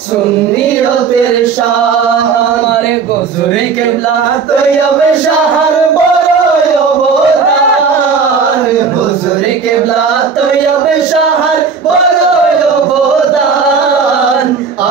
সুন্নিয়তের শান আমার হুজুর কিবলা তৈয়ব শাহর বড় অবদান হুজুর কিবলা তৈয়ব শাহর বড় অবদান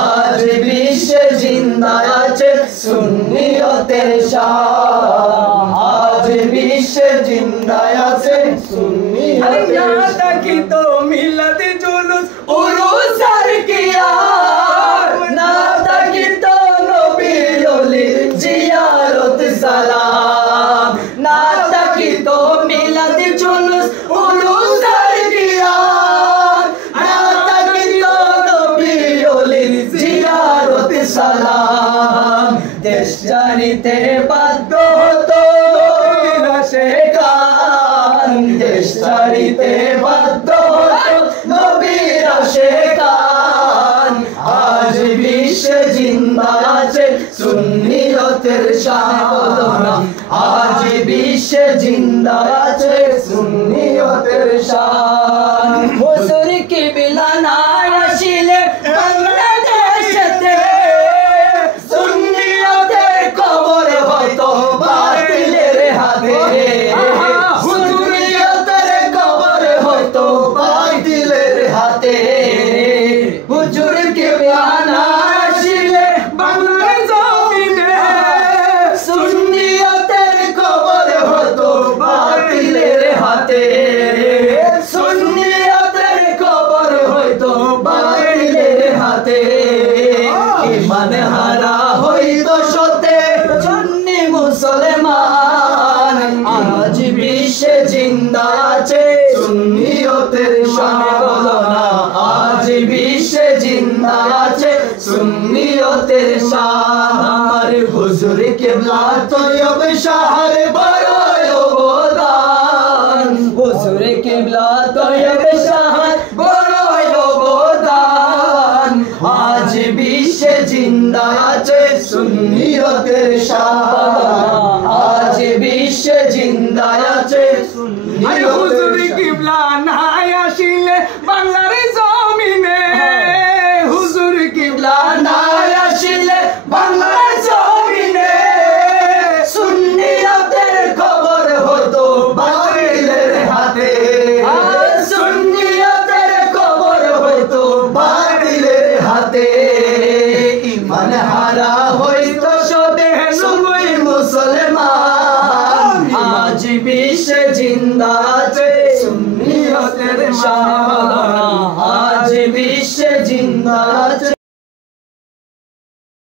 আজ বিশ্বে জিন্দা আছে সুন্নিয়তের শান আজ বিশ্বে জিন্দা আছে সুন্নিয়তের কি তো মিলাতে জুলুস উরুস আর কিয়াম না থাকি তো নবীর ওলির জিয়ারত সালাম না থাকি তো মিলাদ জুলুস উরুস আর কিয়াম না থাকি তো নবীর ওলির জিয়ারত সালাম দেশ জানিতে বাধ্য হতো আশেকান দেশ ছাড়িতে বাধ্য হতো নবীর আশেকান আজ বিশ্বে জিন্দা আছে সুন্নিয়তের শান আজ বিশ্বে জিন্দা আছে সুন্নিয়তের শান হুজুর কিবলা না আসিলে বাংলাদেশেতে সুন্নিয়তের কবর হয়তো বাতিলের হাতে সুন্নিয়তের কবর হয়তো বাতিলের হাতে হুজুর কিবলা না আসিলে বাংলার জমিনে সুন্নিয়তের কবর হয়তো বাতিলের হাতে সুন্নিয়তের কবর হয়তো বাতিলের হাতে ইমান হারা হইতো সতে সুন্নি মুসলমান আজ বিশ্বে জিন্দা আছে সুন্নিয়তের শান বলো না আজ বিশ্বে জিন্দা আছে সুন্নিয়তের শান আমার হুজুর কিবলা তৈয়ব শাহর বড় অবদান হুজুর কিবলা তৈয়ব শাহর বড় অবদান আজ বিশ্বে জিন্দা আছে সুন্নিয়তের শান আজ বিশ্বে জিন্দা আছে হুজুর সুন্নিয়তের শান কিবলা না আসিলে বাংলার জমিনে হুজুর কিবলা না আসিলে বাংলার জমিনে সুন্নিয়তের খবর হতো বাতিলের হাতে সুন্নিয়তের খবর হতো বাতিলের হাতে ইমান হারা